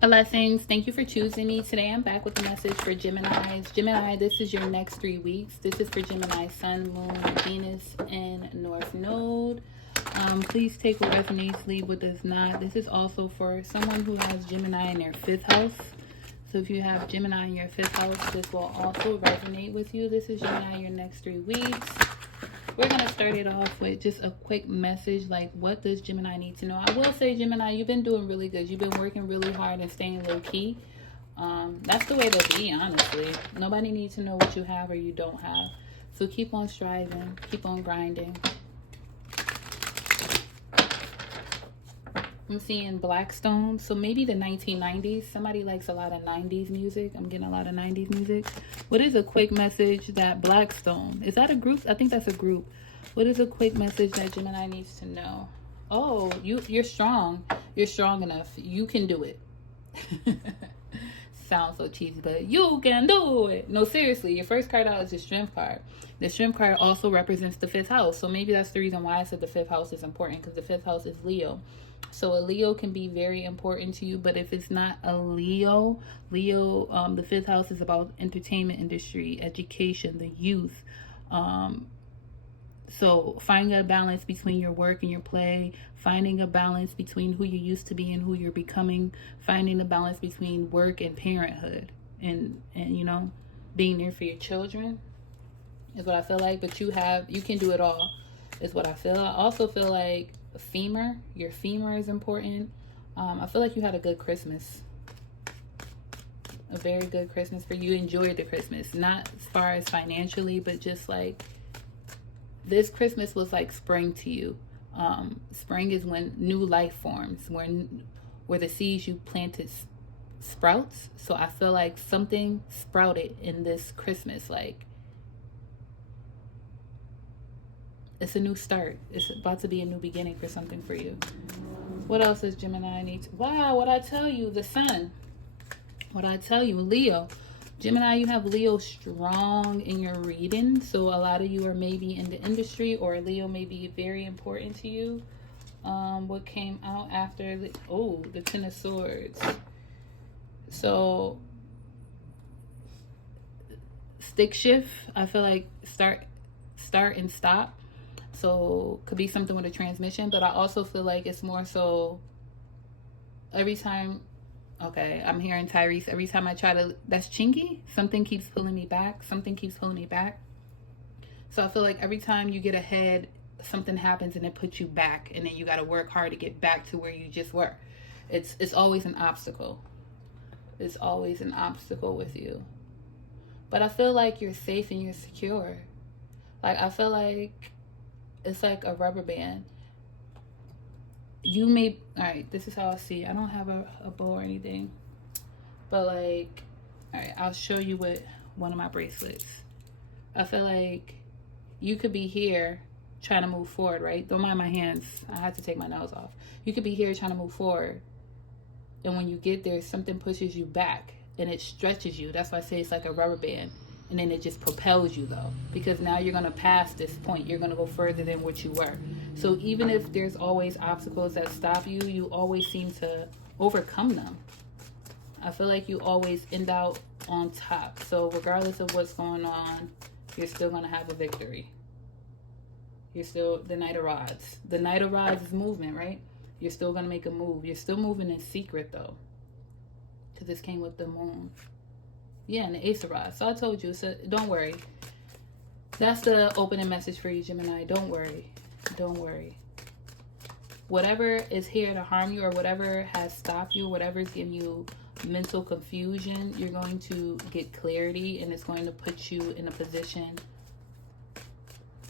Blessings. Thank you for choosing me. Today I'm back with a message for Geminis. Gemini, this is your next 3 weeks. This is for Gemini, Sun, Moon, Venus, and North Node. Please take what resonates, leave what does not. This is also for someone who has Gemini in their 5th house. So if you have Gemini in your 5th house, this will also resonate with you. This is Gemini, your next 3 weeks. We're going to start it off with just a quick message, like what does Gemini need to know? I will say, Gemini, you've been doing really good. You've been working really hard and staying low-key. That's the way to be, honestly. Nobody needs to know what you have or you don't have. So keep on striving. Keep on grinding. I'm seeing Blackstone. So maybe the 1990s. Somebody likes a lot of 90s music. I'm getting a lot of 90s music. What is a quick message that Blackstone? Is that a group? I think that's a group. What is a quick message that Gemini needs to know? Oh, you're strong. You're strong enough. You can do it. Sounds so cheesy, but you can do it. No, seriously, your first card out is the Strength card. The Strength card also represents the 5th house. So maybe that's the reason why I said the 5th house is important, because the 5th house is Leo. So a Leo can be very important to you, but if it's not a Leo, the 5th house is about entertainment industry, education, the youth. So finding a balance between your work and your play, finding a balance between who you used to be and who you're becoming, finding a balance between work and parenthood, and you know, being there for your children is what I feel like. But you can do it all is what I feel. I also feel like your femur is important. I feel like you had a good Christmas, a very good Christmas for you. Enjoyed the Christmas, not as far as financially, but just like this Christmas was like spring to you. Spring is when new life forms, where the seeds you planted sprouts. So I feel like something sprouted in this Christmas. Like it's a new start. It's about to be a new beginning for something for you. What else does Gemini need to... Wow, what I tell you, the sun. What I tell you, Leo. Gemini, you have Leo strong in your reading. So a lot of you are maybe in the industry, or Leo may be very important to you. What came out after... the 10 of Swords. So stick shift. I feel like start and stop. So could be something with a transmission, but I also feel like it's more so every time, okay, I'm hearing Tyrese, every time I try to, that's chinky, something keeps pulling me back, So I feel like every time you get ahead, something happens and it puts you back, and then you got to work hard to get back to where you just were. It's always an obstacle. It's always an obstacle with you. But I feel like you're safe and you're secure. Like, I feel like it's like a rubber band. You may... Alright, this is how I see it. I don't have a bow or anything. But, like... Alright, I'll show you with one of my bracelets. I feel like you could be here trying to move forward, right? Don't mind my hands. I had to take my nails off. You could be here trying to move forward. And when you get there, something pushes you back. And it stretches you. That's why I say it's like a rubber band. And then it just propels you, though, because now you're going to pass this point. You're going to go further than what you were. So even if there's always obstacles that stop you, you always seem to overcome them. I feel like you always end out on top. So regardless of what's going on, you're still going to have a victory. You're still the Knight of Rods. The Knight of Rods is movement, right? You're still going to make a move. You're still moving in secret, though, because this came with the moon. Yeah, and the Ace of Rods. So I told you, so don't worry. That's the opening message for you, Gemini. Don't worry. Don't worry. Whatever is here to harm you, or whatever has stopped you, whatever is giving you mental confusion, you're going to get clarity, and it's going to put you in a position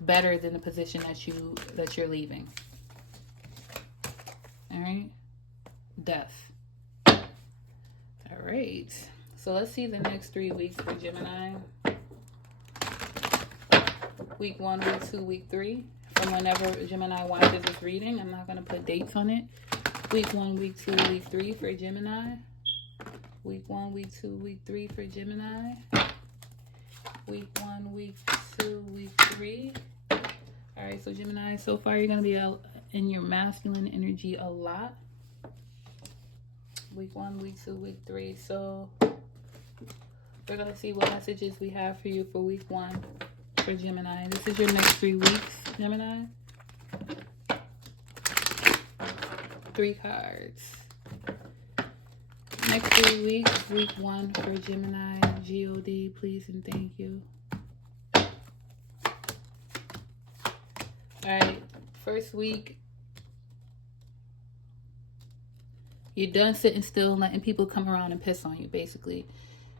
better than the position that you're leaving. All right? Death. All right. So let's see the next 3 weeks for Gemini. Week 1, week 2, week 3. From whenever Gemini watches this reading. I'm not going to put dates on it. Week 1, week 2, week 3 for Gemini. Week 1, week 2, week 3 for Gemini. Week 1, week 2, week 3. All right, so Gemini, so far you're going to be in your masculine energy a lot. week 1, week 2, week 3. So we're going to see what messages we have for you for week 1 for Gemini. This is your next 3 weeks, Gemini. 3 cards. Next 3 weeks, week 1 for Gemini. God, please and thank you. Alright, first week. You're done sitting still and letting people come around and piss on you, basically.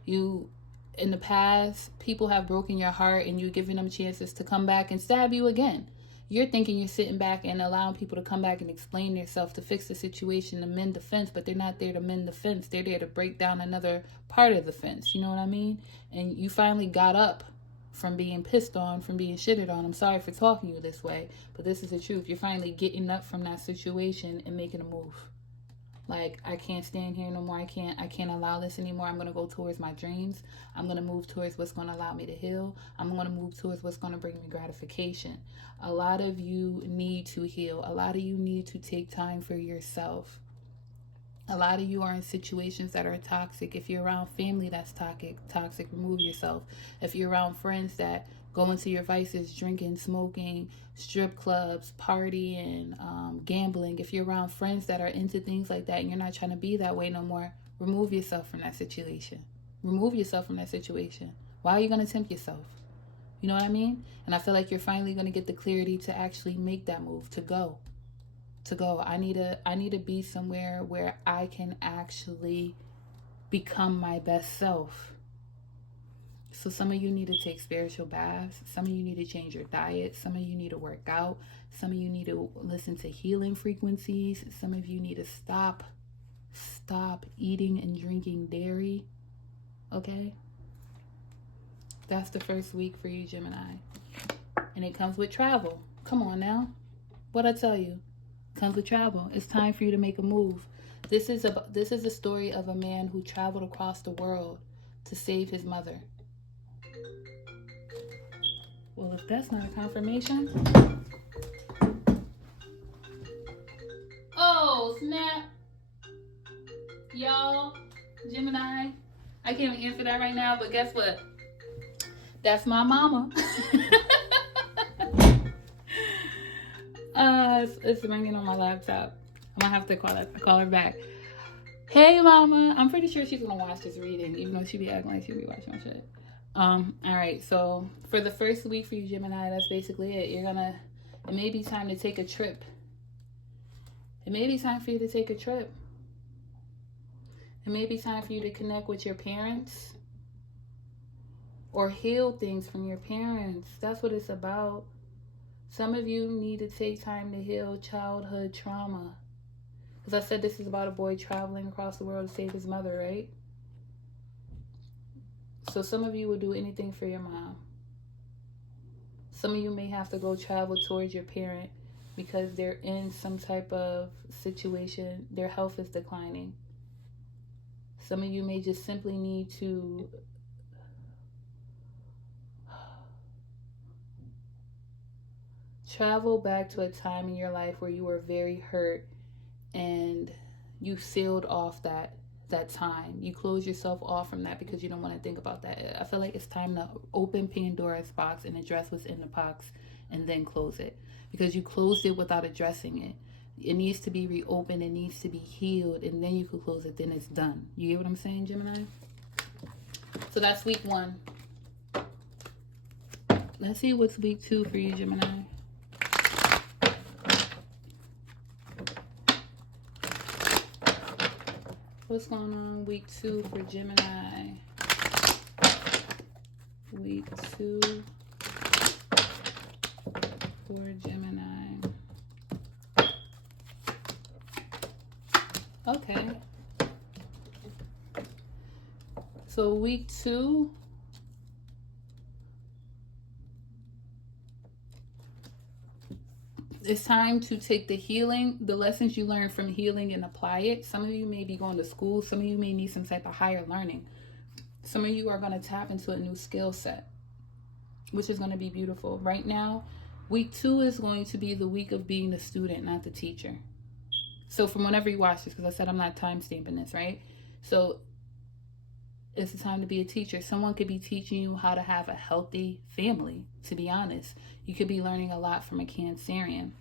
You, in the past, people have broken your heart and you're giving them chances to come back and stab you again. You're thinking you're sitting back and allowing people to come back and explain themselves to fix the situation, to mend the fence, but they're not there to mend the fence. They're there to break down another part of the fence. You know what I mean? And you finally got up from being pissed on, from being shitted on. I'm sorry for talking to you this way, but this is the truth. You're finally getting up from that situation and making a move. Like, I can't stand here no more. I can't allow this anymore. I'm going to go towards my dreams. I'm going to move towards what's going to allow me to heal. I'm going to move towards what's going to bring me gratification. A lot of you need to heal. A lot of you need to take time for yourself. A lot of you are in situations that are toxic. If you're around family that's toxic, remove yourself. If you're around friends that go into your vices, drinking, smoking, strip clubs, partying, gambling. If you're around friends that are into things like that and you're not trying to be that way no more, remove yourself from that situation. Remove yourself from that situation. Why are you going to tempt yourself? You know what I mean? And I feel like you're finally going to get the clarity to actually make that move, to go. I need to be somewhere where I can actually become my best self. So some of you need to take spiritual baths. Some of you need to change your diet. Some of you need to work out. Some of you need to listen to healing frequencies. Some of you need to stop eating and drinking dairy. Okay? That's the first week for you, Gemini. And it comes with travel. Come on now. What'd I tell you? Comes with travel. It's time for you to make a move. This is a story of a man who traveled across the world to save his mother. Well, if that's not a confirmation. Oh, snap. Y'all, Gemini. I can't even answer that right now, but guess what? That's my mama. It's ringing on my laptop. I'm gonna have to call her back. Hey, mama. I'm pretty sure she's gonna watch this reading, even though she be acting like she be watching my shit. All right, so for the first week for you, Gemini, that's basically it. It may be time to take a trip. It may be time for you to take a trip. It may be time for you to connect with your parents or heal things from your parents. That's what it's about. Some of you need to take time to heal childhood trauma. Because I said this is about a boy traveling across the world to save his mother, right? So some of you will do anything for your mom. Some of you may have to go travel towards your parent because they're in some type of situation. Their health is declining. Some of you may just simply need to travel back to a time in your life where you were very hurt and you sealed off that time. You close yourself off from that because you don't want to think about that. I feel like it's time to open Pandora's box and address what's in the box and then close it, because you closed it without addressing it. It needs to be reopened. It needs to be healed, and then you can close it. Then it's done. You get what I'm saying, Gemini? So that's week 1. Let's see what's week 2 for you, Gemini. What's going on week 2 for Gemini? Week 2 for Gemini. Okay. So week 2, it's time to take the lessons you learned from healing and apply it. Some of you may be going to school. Some of you may need some type of higher learning. Some of you are going to tap into a new skill set, which is going to be beautiful. Right now, week 2 is going to be the week of being the student, not the teacher. So from whenever you watch this, because I said I'm not time stamping this, right? So it's the time to be a teacher. Someone could be teaching you how to have a healthy family, to be honest. You could be learning a lot from a Cancerian.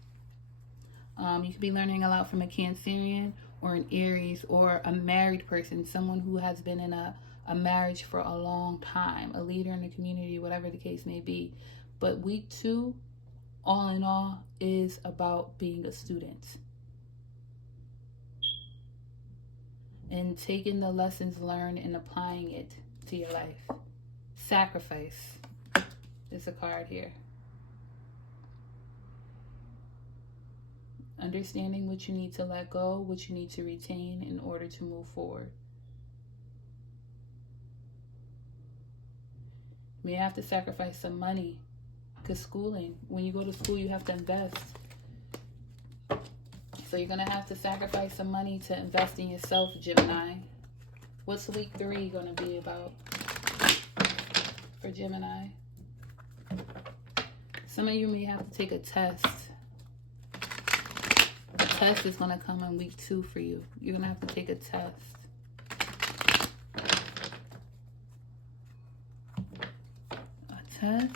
You could be learning a lot from a Cancerian or an Aries or a married person, someone who has been in a marriage for a long time, a leader in the community, whatever the case may be. But week 2, all in all, is about being a student and taking the lessons learned and applying it to your life. Sacrifice is a card here. Understanding what you need to let go, what you need to retain in order to move forward. You may have to sacrifice some money, because schooling, when you go to school, you have to invest. So you're going to have to sacrifice some money to invest in yourself, Gemini. What's week 3 going to be about for Gemini? Some of you may have to take a test. A test is going to come in week 2 for you. You're going to have to take a test. A test.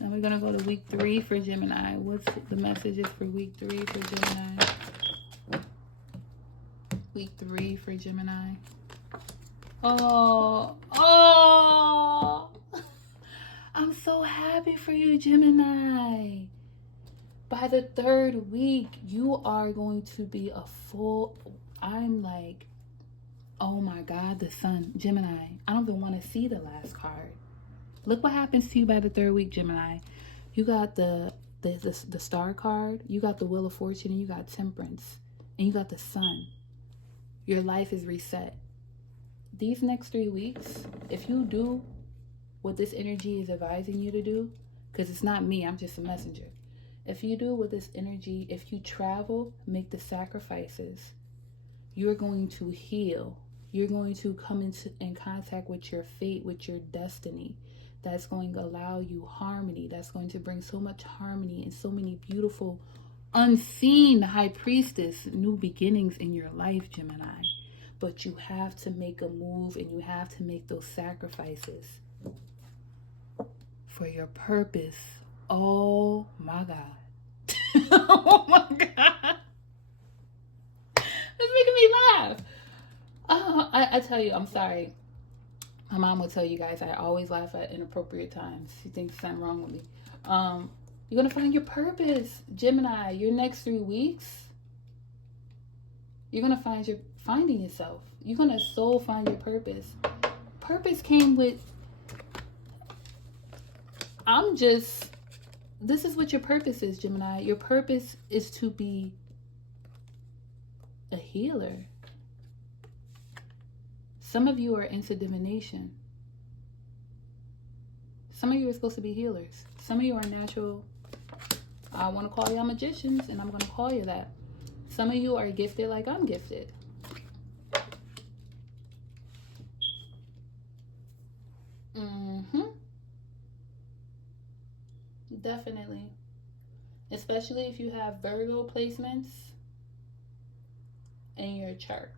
Now we're going to go to week 3 for Gemini. What's the messages for week 3 for Gemini? Week 3 for Gemini. Oh, I'm so happy for you, Gemini. By the 3rd week, you are going to be a full, I'm like, oh my God, the sun. Gemini, I don't even want to see the last card. Look what happens to you by the 3rd week, Gemini. You got the star card, you got the Wheel of Fortune, and you got Temperance, and you got the sun. Your life is reset. These next 3 weeks, if you do what this energy is advising you to do, because it's not me, I'm just a messenger. If you do what this energy, if you travel, make the sacrifices, you're going to heal. You're going to come in contact with your fate, with your destiny. That's going to allow you harmony. That's going to bring so much harmony and so many beautiful, unseen high priestess, new beginnings in your life, Gemini. But you have to make a move and you have to make those sacrifices for your purpose. Oh my God. Oh my God. That's making me laugh. Oh, I tell you, I'm sorry. My mom will tell you guys I always laugh at inappropriate times. She thinks something wrong with me. You're going to find your purpose, Gemini. Your next 3 weeks, you're going to finding yourself. You're going to soul find your purpose. Purpose came with, this is what your purpose is, Gemini. Your purpose is to be a healer. Some of you are into divination. Some of you are supposed to be healers. Some of you are natural. I want to call y'all magicians, and I'm going to call you that. Some of you are gifted like I'm gifted. Definitely. Especially if you have Virgo placements in your chart.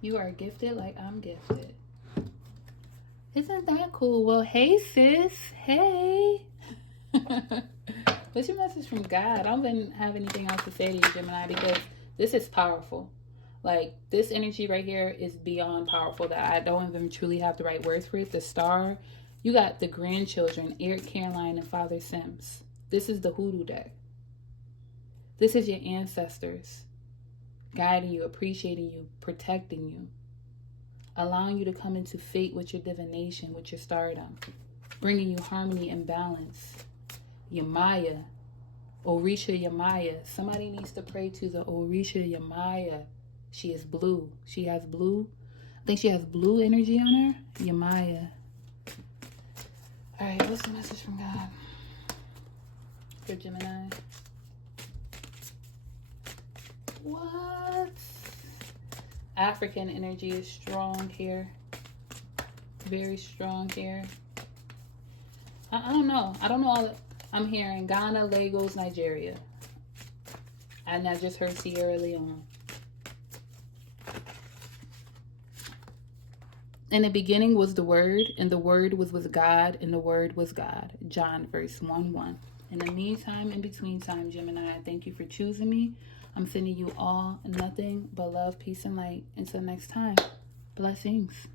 You are gifted like I'm gifted. Isn't that cool? Well, hey, sis. Hey. What's your message from God? I don't even have anything else to say to you, Gemini, because this is powerful. Like, this energy right here is beyond powerful that I don't even truly have the right words for it. The star, you got the grandchildren, Eric Caroline and Father Sims. This is the hoodoo deck. This is your ancestors guiding you, appreciating you, protecting you, allowing you to come into fate with your divination, with your stardom, bringing you harmony and balance. Yamaya, Orisha Yamaya. Somebody needs to pray to the Orisha Yamaya. She is blue. She has blue. I think she has blue energy on her. Yamaya. All right, what's the message from God for Gemini? What? African energy is strong here. Very strong here. I don't know. I don't know all. I'm hearing Ghana, Lagos, Nigeria. And I just heard Sierra Leone. In the beginning was the Word, and the Word was with God, and the Word was God. John verse 1:1. In the meantime, in between time, Gemini, I thank you for choosing me. I'm sending you all nothing but love, peace, and light. Until next time, blessings.